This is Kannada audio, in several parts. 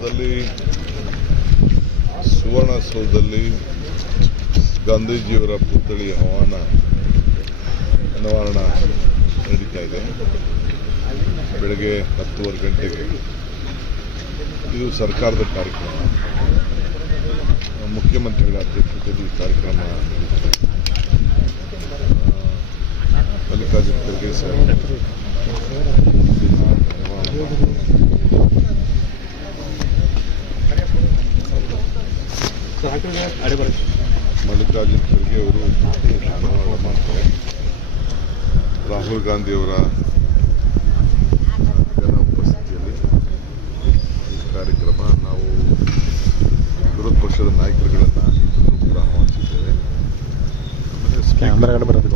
ದಲ್ಲಿ ಸುವರ್ಣಸೌಧದಲ್ಲಿ ಗಾಂಧೀಜಿಯವರ ಪುತ್ಥಳಿ ಹವಾನ ಅನಾವರಣ ನಡೀತಾ ಇದೆ. ಬೆಳಗ್ಗೆ ಹತ್ತುವರೆ ಗಂಟೆಗೆ ಇದು ಸರ್ಕಾರದ ಕಾರ್ಯಕ್ರಮ. ಮುಖ್ಯಮಂತ್ರಿಗಳ ಅಧ್ಯಕ್ಷತೆಯಲ್ಲಿ ಕಾರ್ಯಕ್ರಮ ಮಲ್ಲಿಕಾರ್ಜುನ ಖರ್ಗೆ ಸಾಹೇಬರು ಮಲ್ಲಿಕಾರ್ಜುನ ಖರ್ಗೆ ಅವರು ಮಾಡ್ತಾರೆ ರಾಹುಲ್ ಗಾಂಧಿಯವರ ಜನ ಉಪಸ್ಥಿತಿಯಲ್ಲಿ ಈ ಕಾರ್ಯಕ್ರಮ ನಾವು ವಿರೋಧ ಪಕ್ಷದ ನಾಯಕರುಗಳನ್ನು ಇದನ್ನು ಕೂಡ ಆಹ್ವಾನಿಸಿದ್ದೇವೆ. ಆಮೇಲೆ ಬರುತ್ತೆ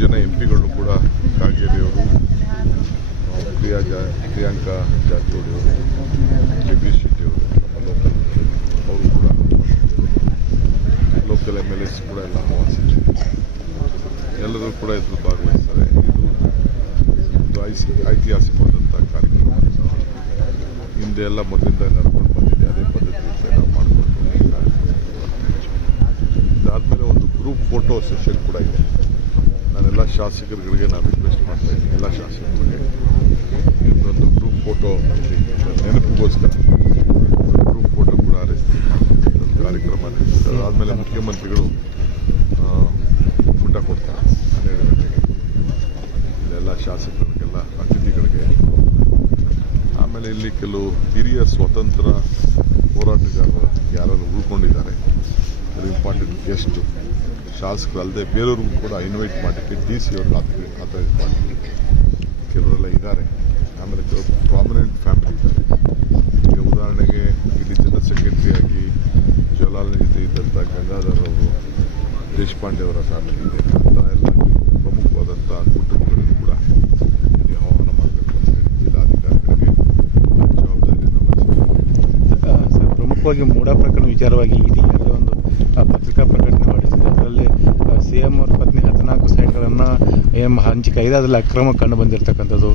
ಜನ ಎಂ ಪಿಗಳು ಕೂಡ ಕಾಗೇರಿ ಅವರು ಪ್ರಿಯಾ ಜಾ ಪ್ರಿಯಾಂಕಾ ಜಾರಕಿಹೊಳಿ ಅವರು, ಜಗದೀಶ್ ಶೆಟ್ಟಿ ಅವರು ಲೋಕಲ್ ಅವರು ಕೂಡ ಲೋಕಲ್ ಎಂ ಎಲ್ ಎಸ್ ಕೂಡ ಎಲ್ಲ ಆಹ್ವಾನಿಸಿದ್ದಾರೆ ಎಲ್ಲರೂ ಕೂಡ ಇದ್ರಲ್ಲಿ ಭಾಗವಹಿಸ್ತಾರೆ. ಇದು ಒಂದು ಐಸಿ ಐತಿಹಾಸಿಕವಾದಂಥ ಕಾರ್ಯಕ್ರಮ. ಹಿಂದೆ ಎಲ್ಲ ಮೊದಲಿಂದ ನಡ್ಕೊಂಡು ಬಂದಿದೆ. ಅದೇ ಪದ್ಧತಿಯಿಂದ ನಾವು ಮಾಡಿಕೊಂಡು ಈ ಇದಾದಮೇಲೆ ಒಂದು ಗ್ರೂಪ್ ಫೋಟೋ ಸೆಷನ್ ಕೂಡ ಇದೆ. ನಾನೆಲ್ಲ ಶಾಸಕರುಗಳಿಗೆ ನಾನು ರಿಕ್ವೆಸ್ಟ್ ಮಾಡ್ತಾ ಇದ್ದೀನಿ. ಎಲ್ಲ ಶಾಸಕರಿಗೆ ಇನ್ನೊಂದು ಗ್ರೂಪ್ ಫೋಟೋ ನೆನಪಿಗೋಸ್ಕರ ಗ್ರೂಪ್ ಫೋಟೋ ಕೂಡ ಅರೆಸ್ಟ್ ಒಂದು ಕಾರ್ಯಕ್ರಮ ಅದಾದಮೇಲೆ ಮುಖ್ಯಮಂತ್ರಿಗಳು ಊಟ ಕೊಡ್ತಾರೆ. ಹನ್ನೆರಡು ಗಂಟೆಗೆ. ಇಲ್ಲೆಲ್ಲ ಶಾಸಕರಿಗೆಲ್ಲ, ಅತಿಥಿಗಳಿಗೆ. ಆಮೇಲೆ ಇಲ್ಲಿ ಕೆಲವು ಹಿರಿಯ ಸ್ವತಂತ್ರ ಹೋರಾಟಗಾರರು ಯಾರು ಉಳ್ಕೊಂಡಿದ್ದಾರೆ ಇಂಪಾರ್ಟೆಂಟ್ ಗೆಸ್ಟು ಶಾಸಕರು ಅಲ್ಲದೆ ಬೇರೆಯವ್ರಿಗೂ ಕೂಡ ಇನ್ವೈಟ್ ಮಾಡಲಿಕ್ಕೆ ಡಿ ಸಿ ಅವ್ರಿಗೆ ಆಥರೈಸ್ ಮಾಡಲಿಕ್ಕೆ ಕೆಲವರೆಲ್ಲ ಇದ್ದಾರೆ. ಆಮೇಲೆ ಕೆಲವು ಪ್ರಾಮಿನೆಂಟ್ ಗಂಗಾಧರ್ ಅವರು ದೇಶಪಾಂಡೆ ಅವರ ಫ್ಯಾಮಿಲಿ ಅಂತ ಎಲ್ಲ ಪ್ರಮುಖವಾದಂಥ ಕುಟುಂಬಗಳಿಗೂ ಕೂಡ ಆಹ್ವಾನ ಮಾಡಬೇಕು ಅಂತ ಹೇಳಿ ಜಿಲ್ಲಾಧಿಕಾರಿಗಳಿಗೆ ಜವಾಬ್ದಾರಿಯನ್ನು ವಹಿಸಿದ್ದಾರೆ ಸರ್ ಪ್ರಮುಖವಾಗಿ ಮೂಡ ಪ್ರಕರಣ ವಿಚಾರವಾಗಿ ಇಡೀ ಎರಡು ಒಂದು ಪತ್ರಿಕಾ ಪ್ರಕಟಣೆ ಮಾಡಿಸಿದೆ ಅದರಲ್ಲಿ ಸಿ ಎಂ ಅವ್ರ ಪತ್ನಿ ಹದಿನಾಲ್ಕು ಸೈಟ್ಗಳನ್ನು ಎಂ ಹಂಚಿಕೆ ಐದಾದಲ್ಲಿ ಅಕ್ರಮ ಕಂಡು ಬಂದಿರತಕ್ಕಂಥದ್ದು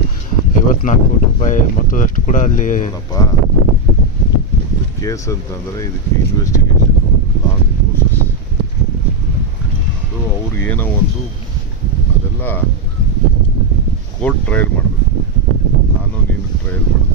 ಐವತ್ನಾಲ್ಕು ಕೋಟಿ ರೂಪಾಯಿ ಮೊತ್ತದಷ್ಟು ಕೂಡ ಅಲ್ಲಿ ಕೇಸ್ ಅಂತಂದರೆ ಇದಕ್ಕೆ ಇನ್ವೆಸ್ಟಿಗೇಷನ್ ಲಾಂಗ್ ಪ್ರೋಸೆಸ್ ಸೊ ಅವ್ರು ಏನೋ ಒಂದು ಅದೆಲ್ಲ ಕೋರ್ಟ್ ಟ್ರಯಲ್ ಮಾಡಬೇಕು. ನಾನು ನೀನು ಟ್ರಯಲ್ ಮಾಡಬೇಕು